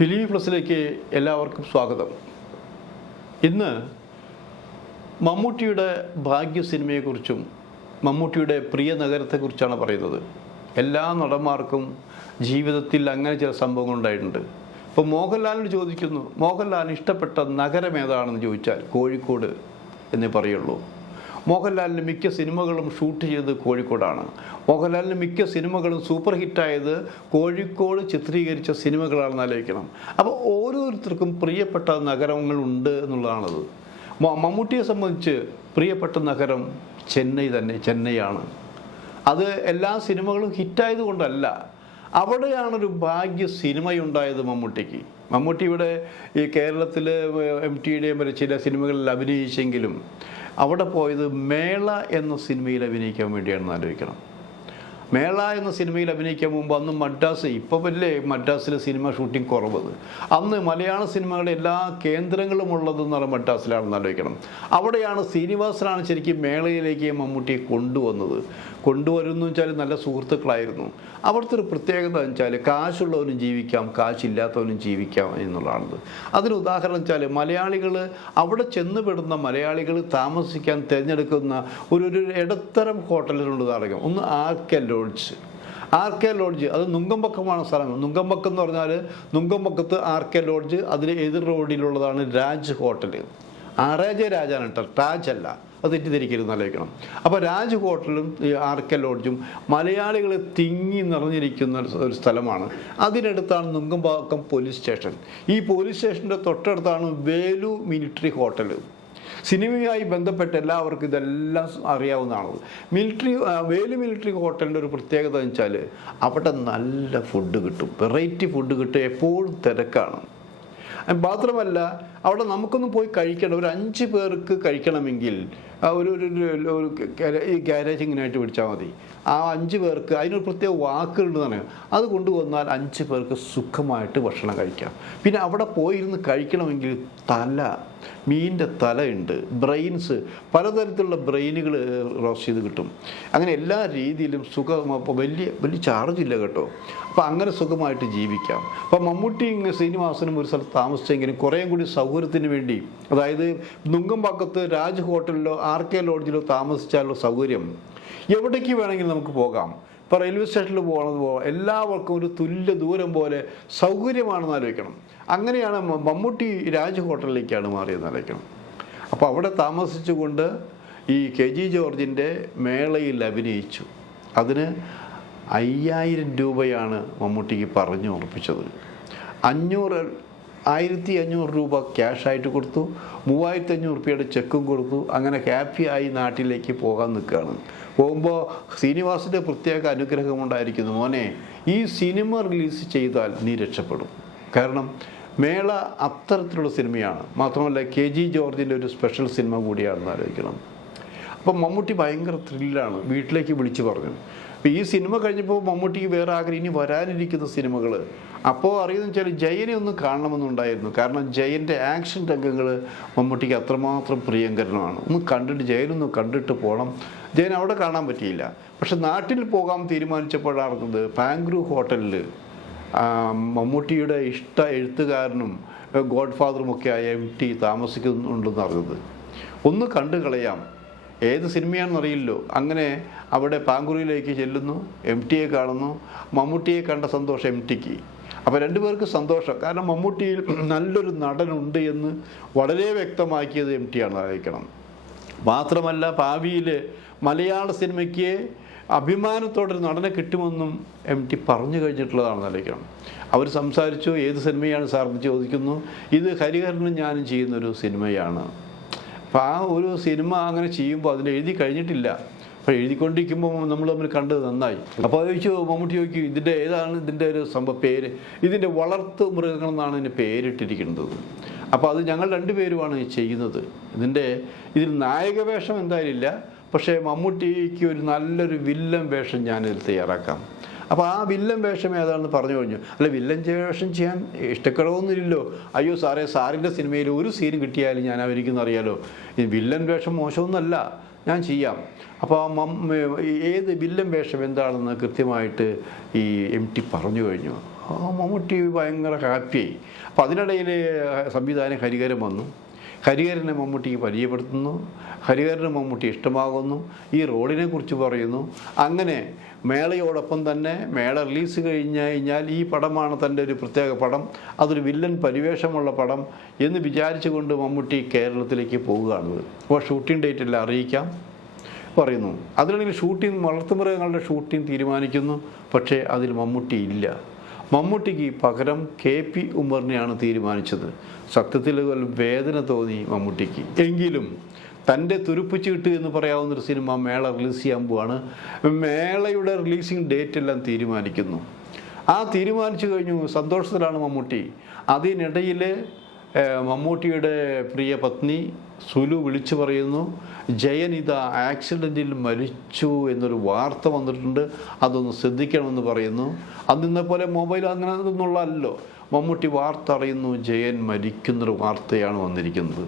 Film പ്ലസിലേക്ക് എല്ലാവർക്കും സ്വാഗതം. ഇന്ന് മമ്മൂട്ടിയുടെ ഭാഗ്യ സിനിമയെക്കുറിച്ചും മമ്മൂട്ടിയുടെ പ്രിയ നഗരത്തെക്കുറിച്ചാണ് പറയുന്നത്. എല്ലാ നടന്മാർക്കും ജീവിതത്തിൽ അങ്ങനെ ചില സംഭവങ്ങൾ ഉണ്ടായിട്ടുണ്ട്. ഇപ്പോൾ മോഹൻലാലിന് ചോദിക്കുന്നു, മോഹൻലാലിന് ഇഷ്ടപ്പെട്ട നഗരം ഏതാണെന്ന് ചോദിച്ചാൽ കോഴിക്കോട് എന്നേ പറയുള്ളൂ. മോഹൻലാലിൻ്റെ മിക്ക സിനിമകളും ഷൂട്ട് ചെയ്തത് കോഴിക്കോടാണ്. മോഹൻലാലിൻ്റെ മിക്ക സിനിമകളും സൂപ്പർ ഹിറ്റായത് കോഴിക്കോട് ചിത്രീകരിച്ച സിനിമകളാണെന്ന് ആലോചിക്കണം. അപ്പോൾ ഓരോരുത്തർക്കും പ്രിയപ്പെട്ട നഗരങ്ങളുണ്ട് എന്നുള്ളതാണത്. മമ്മൂട്ടിയെ സംബന്ധിച്ച് പ്രിയപ്പെട്ട നഗരം ചെന്നൈയാണ്. അത് എല്ലാ സിനിമകളും ഹിറ്റായത് കൊണ്ടല്ല, അവിടെയാണൊരു ഭാഗ്യ സിനിമയുണ്ടായത് മമ്മൂട്ടിക്ക്. മമ്മൂട്ടി ഇവിടെ ഈ കേരളത്തിൽ MTയുടെയും ചില സിനിമകളിൽ അഭിനയിച്ചെങ്കിലും അവിടെ പോയത് മേള എന്ന സിനിമയിൽ അഭിനയിക്കാൻ വേണ്ടിയാണെന്ന് ആലോചിക്കണം. മേള എന്ന സിനിമയിൽ അഭിനയിക്കാൻ മുമ്പ് അന്ന് മദ്രാസ്, ഇപ്പോൾ വലിയ മദ്രാസിലെ സിനിമ ഷൂട്ടിംഗ് കുറവത്, അന്ന് മലയാള സിനിമകളുടെ എല്ലാ കേന്ദ്രങ്ങളും ഉള്ളതെന്ന് പറഞ്ഞാൽ മദ്രാസിലാണെന്ന് ആലോചിക്കണം. അവിടെയാണ് ശ്രീനിവാസനാണ് ശരിക്കും മേളയിലേക്ക് മമ്മൂട്ടിയെ കൊണ്ടുവരുന്നു വെച്ചാൽ നല്ല സുഹൃത്തുക്കളായിരുന്നു. അവിടുത്തെ ഒരു പ്രത്യേകത എന്ന് വെച്ചാൽ കാശുള്ളവനും ജീവിക്കാം, കാശില്ലാത്തവനും ജീവിക്കാം എന്നുള്ളതാണത്. അതിന് ഉദാഹരണം വെച്ചാൽ മലയാളികൾ അവിടെ ചെന്നുപെടുന്ന മലയാളികൾ താമസിക്കാൻ തിരഞ്ഞെടുക്കുന്ന ഒരു ഇടത്തരം ഹോട്ടലുകളുണ്ട് ധാരാളം. ഒന്ന് ആർക്കെ ലോഡ്ജ്, അത് നുങ്കമ്പക്കമാണ് സ്ഥലം. നുങ്കമ്പക്കം എന്ന് പറഞ്ഞാൽ നുങ്കമ്പക്കത്ത് ആർക്കെ ലോഡ്ജ്, അതിന് എതിർ റോഡിലുള്ളതാണ് രാജ് ഹോട്ടൽ. രാജാണ് കേട്ടോ, ടാജ് അല്ല, അത് തെറ്റിദ്ധരിക്കരുത് ആലോചിക്കണം. അപ്പോൾ രാജ് ഹോട്ടലും ആർക്കെ ലോഡ്ജും മലയാളികൾ തിങ്ങി നിറഞ്ഞിരിക്കുന്ന ഒരു സ്ഥലമാണ്. അതിനടുത്താണ് നുങ്കമ്പാക്കം പോലീസ് സ്റ്റേഷൻ. ഈ പോലീസ് സ്റ്റേഷൻ്റെ തൊട്ടടുത്താണ് വേലു മിലിറ്ററി ഹോട്ടൽ. സിനിമയുമായി ബന്ധപ്പെട്ട് എല്ലാവർക്കും ഇതെല്ലാം അറിയാവുന്നതാണ്. വേലു മിലിറ്ററി ഹോട്ടലിൻ്റെ ഒരു പ്രത്യേകത എന്ന് വെച്ചാൽ അവിടെ നല്ല ഫുഡ് കിട്ടും, വെറൈറ്റി ഫുഡ് കിട്ടും, എപ്പോഴും തിരക്കാണ്. മാത്രമല്ല അവിടെ നമുക്കൊന്നും പോയി കഴിക്കണം, ഒരു 5 പേർക്ക് കഴിക്കണമെങ്കിൽ ഈ ഗാരേജിങ്ങിനായിട്ട് പിടിച്ചാൽ മതി. ആ 5 പേർക്ക് അതിനൊരു പ്രത്യേക വാക്കുകളുണ്ടെന്നാണ്. അത് കൊണ്ടുവന്നാൽ 5 പേർക്ക് സുഖമായിട്ട് ഭക്ഷണം കഴിക്കാം. പിന്നെ അവിടെ പോയിരുന്ന് കഴിക്കണമെങ്കിൽ മീനിൻ്റെ തലയുണ്ട്, ബ്രെയിൻസ്, പലതരത്തിലുള്ള ബ്രെയിനുകൾ റോസ്റ്റ് ചെയ്ത് കിട്ടും. അങ്ങനെ എല്ലാ രീതിയിലും വലിയ ചാർജില്ല കേട്ടോ. അപ്പോൾ അങ്ങനെ സുഖമായിട്ട് ജീവിക്കാം. അപ്പോൾ മമ്മൂട്ടി ശ്രീനിവാസനും ഒരു സ്ഥലത്ത് താമസിച്ചെങ്കിലും കുറേയും കൂടി സൗകര്യത്തിന് വേണ്ടി, അതായത് നുങ്കമ്പാക്കത്ത് രാജ് ഹോട്ടലിലോ ആർക്കെ ലോഡ്ജിലോ താമസിച്ചാലുള്ള സൗകര്യം എവിടേക്ക് വേണമെങ്കിലും നമുക്ക് പോകാം. ഇപ്പോൾ റെയിൽവേ സ്റ്റേഷനിൽ പോകാം, എല്ലാവർക്കും ഒരു തുല്യ ദൂരം പോലെ സൗകര്യമാണെന്ന് ആലോചിക്കണം. അങ്ങനെയാണ് മമ്മൂട്ടി രാജ് ഹോട്ടലിലേക്കാണ് മാറിയെന്ന് ആലോചിക്കണം. അപ്പോൾ അവിടെ താമസിച്ചുകൊണ്ട് ഈ KG ജോർജിൻ്റെ മേളയിൽ അഭിനയിച്ചു. അതിന് 5000 രൂപയാണ് മമ്മൂട്ടിക്ക് പറഞ്ഞു ഉറപ്പിച്ചത്. 1500 രൂപ ക്യാഷായിട്ട് കൊടുത്തു, 3500 രൂപയുടെ ചെക്കും കൊടുത്തു. അങ്ങനെ ഹാപ്പിയായി നാട്ടിലേക്ക് പോകാൻ നിൽക്കുകയാണ്. പോകുമ്പോൾ ശ്രീനിവാസിൻ്റെ പ്രത്യേക അനുഗ്രഹമുണ്ടായിരിക്കുന്നു, മോനെ ഈ സിനിമ റിലീസ് ചെയ്താൽ നീ രക്ഷപ്പെടും. കാരണം മേള അത്തരത്തിലുള്ള സിനിമയാണ്. മാത്രമല്ല KG ജോർജിൻ്റെ ഒരു സ്പെഷ്യൽ സിനിമ കൂടിയാണെന്ന് ആലോചിക്കണം. അപ്പം മമ്മൂട്ടി ഭയങ്കര ത്രില്ലാണ്, വീട്ടിലേക്ക് വിളിച്ചു പറഞ്ഞു. അപ്പോൾ ഈ സിനിമ കഴിഞ്ഞപ്പോൾ മമ്മൂട്ടിക്ക് വേറെ ആഗ്രഹം, ഇനി വരാനിരിക്കുന്ന സിനിമകൾ. അപ്പോൾ അറിയുന്നത് വെച്ചാൽ ജയനെ ഒന്ന് കാണണമെന്നുണ്ടായിരുന്നു. കാരണം ജയൻ്റെ ആക്ഷൻ രംഗങ്ങൾ മമ്മൂട്ടിക്ക് അത്രമാത്രം പ്രിയങ്കരമാണ്. ജയനൊന്ന് കണ്ടിട്ട് പോകണം. ജയൻ അവിടെ കാണാൻ പറ്റിയില്ല. പക്ഷെ നാട്ടിൽ പോകാൻ തീരുമാനിച്ചപ്പോഴാണ് പാങ്ക്രൂ ഹോട്ടലിൽ മമ്മൂട്ടിയുടെ ഇഷ്ട എഴുത്തുകാരനും ഗോഡ് ഫാദറുമൊക്കെ ആയ MT താമസിക്കുന്നുണ്ടെന്ന് അറിഞ്ഞത്. ഒന്ന് കണ്ടു കളയാം, ഏത് സിനിമയാണെന്നറിയില്ലോ. അങ്ങനെ അവിടെ പാങ്കുറിയിലേക്ക് ചെല്ലുന്നു, MTയെ കാണുന്നു. മമ്മൂട്ടിയെ കണ്ട സന്തോഷം MTക്ക്. അപ്പോൾ 2 പേർക്ക് സന്തോഷം. കാരണം മമ്മൂട്ടിയിൽ നല്ലൊരു നടനുണ്ട് എന്ന് വളരെ വ്യക്തമാക്കിയത് MTയാണ് ആലോചിക്കണം. മാത്രമല്ല ഭാവിയിൽ മലയാള സിനിമയ്ക്ക് അഭിമാനത്തോടൊരു നടനെ കിട്ടുമെന്നും MT പറഞ്ഞു കഴിഞ്ഞിട്ടുള്ളതാണെന്ന് ആലോചിക്കണം. അവർ സംസാരിച്ചു, ഏത് സിനിമയാണ് സാറിന് ചോദിക്കുന്നു. ഇത് ഹരിഹരനും ഞാനും ചെയ്യുന്നൊരു സിനിമയാണ്. അപ്പോൾ ആ ഒരു സിനിമ അങ്ങനെ ചെയ്യുമ്പോൾ അതിന് എഴുതി കഴിഞ്ഞിട്ടില്ല. അപ്പോൾ എഴുതിക്കൊണ്ടിരിക്കുമ്പോൾ നമ്മൾ തമ്മിൽ കണ്ടത് നന്നായി. അപ്പോൾ മമ്മൂട്ടി ചോദിക്കും, ഇതിൻ്റെ ഒരു പേര്, ഇതിൻ്റെ വളർത്തു മൃഗങ്ങളെന്നാണ് ഇതിൻ്റെ പേരിട്ടിരിക്കുന്നത്. അപ്പോൾ അത് ഞങ്ങൾ 2 പേരുമാണ് ചെയ്യുന്നത്. ഇതിൽ നായകവേഷം എന്തായാലും ഇല്ല, പക്ഷേ മമ്മൂട്ടിക്ക് ഒരു നല്ലൊരു വില്ലൻ വേഷം ഞാനിതിൽ തയ്യാറാക്കാം. അപ്പോൾ ആ വില്ലൻ വേഷം ഏതാണെന്ന് പറഞ്ഞു കഴിഞ്ഞു. അല്ല, വില്ലൻ വേഷം ചെയ്യാൻ ഇഷ്ടക്കുറവൊന്നുമില്ലല്ലോ. അയ്യോ സാറേ, സാറിൻ്റെ സിനിമയിൽ ഒരു സീൻ കിട്ടിയാലും ഞാൻ അഭിനയിക്കുന്ന അറിയാലോ. ഈ വില്ലൻ വേഷം മോശമൊന്നുമല്ല, ഞാൻ ചെയ്യാം. അപ്പോൾ ഏത് വില്ലൻ വേഷം എന്താണെന്ന് കൃത്യമായിട്ട് ഈ MT പറഞ്ഞു കഴിഞ്ഞു. മമ്മൂട്ടി ഭയങ്കര ഹാപ്പിയായി. അപ്പോൾ അതിനിടയിൽ സംവിധാനം ഹരിഹരൻ വന്നു. ഹരിഹരനെ മമ്മൂട്ടിക്ക് പരിചയപ്പെടുത്തുന്നു. ഹരിഹരന് മമ്മൂട്ടി ഇഷ്ടമാകുന്നു. ഈ റോഡിനെ കുറിച്ച് പറയുന്നു. അങ്ങനെ മേളയോടൊപ്പം തന്നെ മേള റിലീസ് കഴിഞ്ഞ് കഴിഞ്ഞാൽ ഈ പടമാണ് തൻ്റെ ഒരു പ്രത്യേക പടം, അതൊരു വില്ലൻ പരിവേഷമുള്ള പടം എന്ന് വിചാരിച്ചുകൊണ്ട് മമ്മൂട്ടി കേരളത്തിലേക്ക് പോവുകയാണത്. അപ്പോൾ ഷൂട്ടിംഗ് ഡേറ്റ് എല്ലാം അറിയിക്കാം പറയുന്നു. അതിനിടയിൽ ഷൂട്ടിംഗ്, വളർത്തുമൃഗങ്ങളുടെ ഷൂട്ടിംഗ് തീരുമാനിക്കുന്നു. പക്ഷേ അതിൽ മമ്മൂട്ടി ഇല്ല. മമ്മൂട്ടിക്ക് പകരം KP ഉമറിനെയാണ് തീരുമാനിച്ചത്. സത്യത്തിൽ വേദന തോന്നി മമ്മൂട്ടിക്ക്. എങ്കിലും തൻ്റെ തുരുപ്പിച്ചിട്ട് എന്ന് പറയാവുന്നൊരു സിനിമ മേള റിലീസ് ചെയ്യാൻ പോവാണ്. മേളയുടെ റിലീസിങ് ഡേറ്റ് എല്ലാം തീരുമാനിക്കുന്നു. തീരുമാനിച്ചു കഴിഞ്ഞു. സന്തോഷത്തിലാണ് മമ്മൂട്ടി. അതിനിടയിൽ മമ്മൂട്ടിയുടെ പ്രിയ പത്നി സുലു വിളിച്ചു പറയുന്നു, ജയൻ ഇതാ ആക്സിഡൻറ്റിൽ മരിച്ചു എന്നൊരു വാർത്ത വന്നിട്ടുണ്ട്, അതൊന്ന് ശ്രദ്ധിക്കണമെന്ന് പറയുന്നു. അന്നിന്നെ പോലെ മൊബൈൽ അങ്ങനെ ഒന്നുള്ളല്ലോ. മമ്മൂട്ടി വാർത്ത അറിയുന്നു, ജയൻ മരിക്കുന്നൊരു വാർത്തയാണ് വന്നിരിക്കുന്നത്.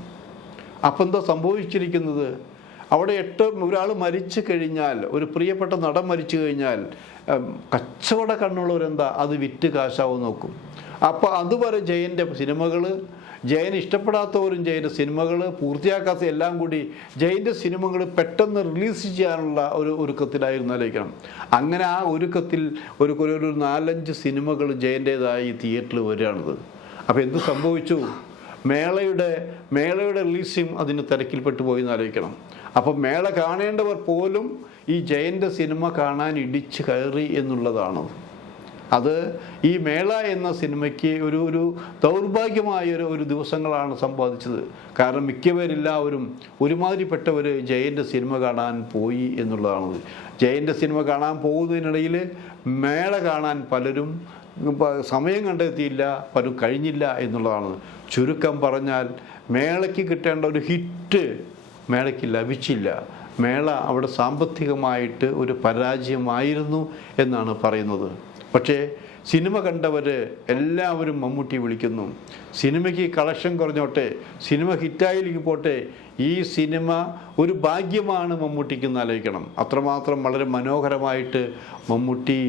അപ്പം എന്താ സംഭവിച്ചിരിക്കുന്നത്? അവിടെ ഒരാൾ മരിച്ചു കഴിഞ്ഞാൽ, ഒരു പ്രിയപ്പെട്ട നടൻ മരിച്ചു കഴിഞ്ഞാൽ കച്ചവട കണ്ണുള്ളവരെന്താ അത് വിറ്റ് കാശാവും നോക്കും. അപ്പോൾ അതുവരെ ജയൻ്റെ സിനിമകൾ, ജയൻ ഇഷ്ടപ്പെടാത്തവരും ജയൻ്റെ സിനിമകൾ പൂർത്തിയാക്കാത്ത എല്ലാം കൂടി ജയൻ്റെ സിനിമകൾ പെട്ടെന്ന് റിലീസ് ചെയ്യാനുള്ള ഒരു ഒരുക്കത്തിലായിരുന്നാലേക്കണം. അങ്ങനെ ആ ഒരുക്കത്തിൽ ഒരു 4-5 സിനിമകൾ ജയൻ്റേതായി തിയേറ്ററിൽ വരികയാണത്. അപ്പോൾ എന്ത് സംഭവിച്ചു? മേളയുടെ റിലീസിങ് അതിന് തിരക്കിൽപ്പെട്ടു പോയി എന്നാലോചിക്കണം. അപ്പം മേള കാണേണ്ടവർ പോലും ഈ ജയൻ്റെ സിനിമ കാണാൻ ഇടിച്ച് കയറി എന്നുള്ളതാണ്. അത് ഈ മേള എന്ന സിനിമയ്ക്ക് ഒരു ദൗർഭാഗ്യമായ ഒരു ദിവസങ്ങളാണ് സമ്പാദിച്ചത്. കാരണം മിക്കവരെല്ലാവരും ഒരുമാതിരിപ്പെട്ടവർ ജയൻ്റെ സിനിമ കാണാൻ പോയി എന്നുള്ളതാണ്. ജയൻ്റെ സിനിമ കാണാൻ പോകുന്നതിനിടയിൽ മേള കാണാൻ പലരും സമയം കണ്ടെത്തിയില്ല, പലരും കഴിഞ്ഞില്ല എന്നുള്ളതാണ്. ചുരുക്കം പറഞ്ഞാൽ മേളയ്ക്ക് കിട്ടേണ്ട ഒരു ഹിറ്റ് മേളയ്ക്ക് ലഭിച്ചില്ല. മേള അവിടെ സാമ്പത്തികമായിട്ട് ഒരു പരാജയമായിരുന്നു എന്നാണ് പറയുന്നത്. പക്ഷേ സിനിമ കണ്ടവർ എല്ലാവരും മമ്മൂട്ടി വിളിക്കുന്നു. സിനിമയ്ക്ക് കളക്ഷൻ കുറഞ്ഞോട്ടെ, സിനിമ ഹിറ്റായിലേക്ക് പോട്ടെ, ഈ സിനിമ ഒരു ഭാഗ്യമാണ് മമ്മൂട്ടിക്ക് ആലോചിക്കണം. അത്രമാത്രം വളരെ മനോഹരമായിട്ട് മമ്മൂട്ടി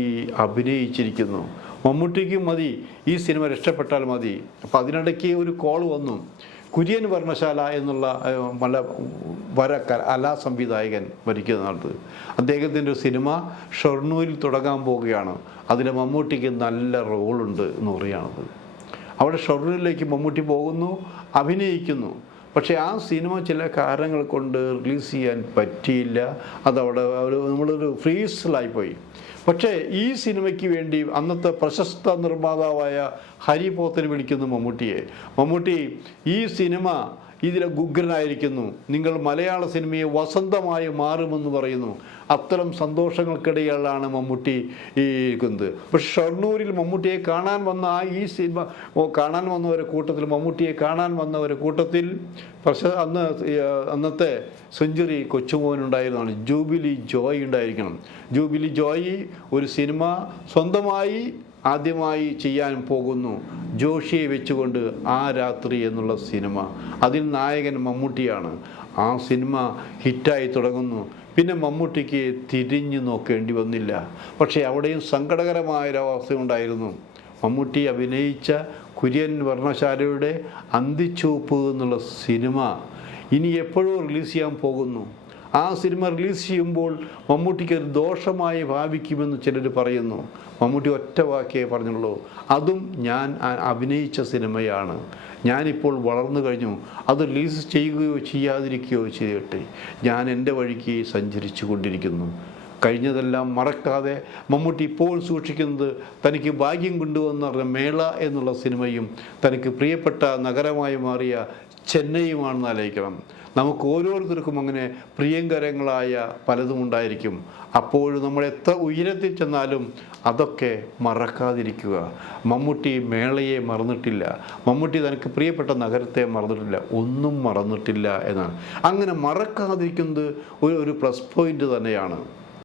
അഭിനയിച്ചിരിക്കുന്നു. മമ്മൂട്ടിക്ക് മതി ഈ സിനിമ രക്ഷപ്പെട്ടാൽ മതി. അപ്പം അതിനിടയ്ക്ക് ഒരു കോൾ വന്നു. കുര്യൻ വർണ്ണശാല എന്നുള്ള കലാ സംവിധായകൻ മരിക്കുന്നതാണ്. അദ്ദേഹത്തിൻ്റെ ഒരു സിനിമ ഷൊർണൂരിൽ തുടങ്ങാൻ പോവുകയാണ്. അതിൽ മമ്മൂട്ടിക്ക് നല്ല റോളുണ്ട് എന്ന് പറയുകയാണത്. അവിടെ ഷൊർണൂരിലേക്ക് മമ്മൂട്ടി പോകുന്നു, അഭിനയിക്കുന്നു. പക്ഷേ ആ സിനിമ ചില കാരണങ്ങൾ കൊണ്ട് റിലീസ് ചെയ്യാൻ പറ്റിയില്ല. അതവിടെ നമ്മളൊരു ഫ്രീസിലായിപ്പോയി. പക്ഷേ ഈ സിനിമയ്ക്ക് വേണ്ടി അന്നത്തെ പ്രശസ്ത നിർമ്മാതാവായ ഹരി പോത്തൻ വിളിക്കുന്നു മമ്മൂട്ടിയെ. മമ്മൂട്ടി, ഈ സിനിമ ഇതിലെ ഉഗ്രനായിരിക്കുന്നു, നിങ്ങൾ മലയാള സിനിമയെ വസന്തമായി മാറുമെന്ന് പറയുന്നു. അത്തരം സന്തോഷങ്ങൾക്കിടയിലാണ് മമ്മൂട്ടി ഇരിക്കുന്നത്. പക്ഷെ ഷൊർണൂരിൽ മമ്മൂട്ടിയെ കാണാൻ വന്ന ഈ സിനിമ കാണാൻ വന്നവരുടെ കൂട്ടത്തിൽ, മമ്മൂട്ടിയെ കാണാൻ വന്നവരുടെ കൂട്ടത്തിൽ അന്നത്തെ സെഞ്ചുറി കൊച്ചുമോനുണ്ടായിരുന്നതാണ്, ജൂബിലി ജോയ് ഉണ്ടായിരിക്കണം. ജൂബിലി ജോയ് ഒരു സിനിമ സ്വന്തമായി ആദ്യമായി ചെയ്യാൻ പോകുന്നു, ജോഷിയെ വെച്ചുകൊണ്ട് ആ രാത്രി എന്നുള്ള സിനിമ. അതിൽ നായകൻ മമ്മൂട്ടിയാണ്. ആ സിനിമ ഹിറ്റായി തുടങ്ങുന്നു. പിന്നെ മമ്മൂട്ടിക്ക് തിരിഞ്ഞു നോക്കേണ്ടി വന്നില്ല. പക്ഷേ അവിടെയും സങ്കടകരമായൊരവസ്ഥ ഉണ്ടായിരുന്നു. മമ്മൂട്ടി അഭിനയിച്ച കുര്യൻ വർണ്ണശാലയുടെ അന്തിച്ചൂപ്പ് എന്നുള്ള സിനിമ ഇനി എപ്പോഴും റിലീസ് ചെയ്യാൻ പോകുന്നു. ആ സിനിമ റിലീസ് ചെയ്യുമ്പോൾ മമ്മൂട്ടിക്ക് ഒരു ദോഷമായി ഭാവിക്കുമെന്ന് ചിലർ പറയുന്നു. മമ്മൂട്ടി ഒറ്റ വാക്കേ പറഞ്ഞുള്ളൂ, അതും ഞാൻ അഭിനയിച്ച സിനിമയാണ്, ഞാനിപ്പോൾ വളർന്നു കഴിഞ്ഞു, അത് റിലീസ് ചെയ്യുകയോ ചെയ്യാതിരിക്കുകയോ ചെയ്യട്ടെ, ഞാൻ എൻ്റെ വഴിക്ക് സഞ്ചരിച്ചു കൊണ്ടിരിക്കുന്നു. കഴിഞ്ഞതെല്ലാം മറക്കാതെ മമ്മൂട്ടി ഇപ്പോൾ സൂക്ഷിക്കുന്നത് തനിക്ക് ഭാഗ്യം കൊണ്ടുവന്ന് പറഞ്ഞ മേള എന്നുള്ള സിനിമയും തനിക്ക് പ്രിയപ്പെട്ട നഗരമായി മാറിയ ചെന്നൈയുമാണെന്ന് ആലോചിക്കണം. നമുക്ക് ഓരോരുത്തർക്കും അങ്ങനെ പ്രിയങ്കരങ്ങളായ പലതും ഉണ്ടായിരിക്കും. അപ്പോഴും നമ്മൾ എത്ര ഉയരത്തിൽ ചെന്നാലും അതൊക്കെ മറക്കാതിരിക്കുക. മമ്മൂട്ടി മേളയെ മറന്നിട്ടില്ല, മമ്മൂട്ടി തനിക്ക് പ്രിയപ്പെട്ട നഗരത്തെ മറന്നിട്ടില്ല, ഒന്നും മറന്നിട്ടില്ല എന്നാണ്. അങ്ങനെ മറക്കാതിരിക്കുന്നത് ഒരു പ്ലസ് പോയിന്റ് തന്നെയാണ്.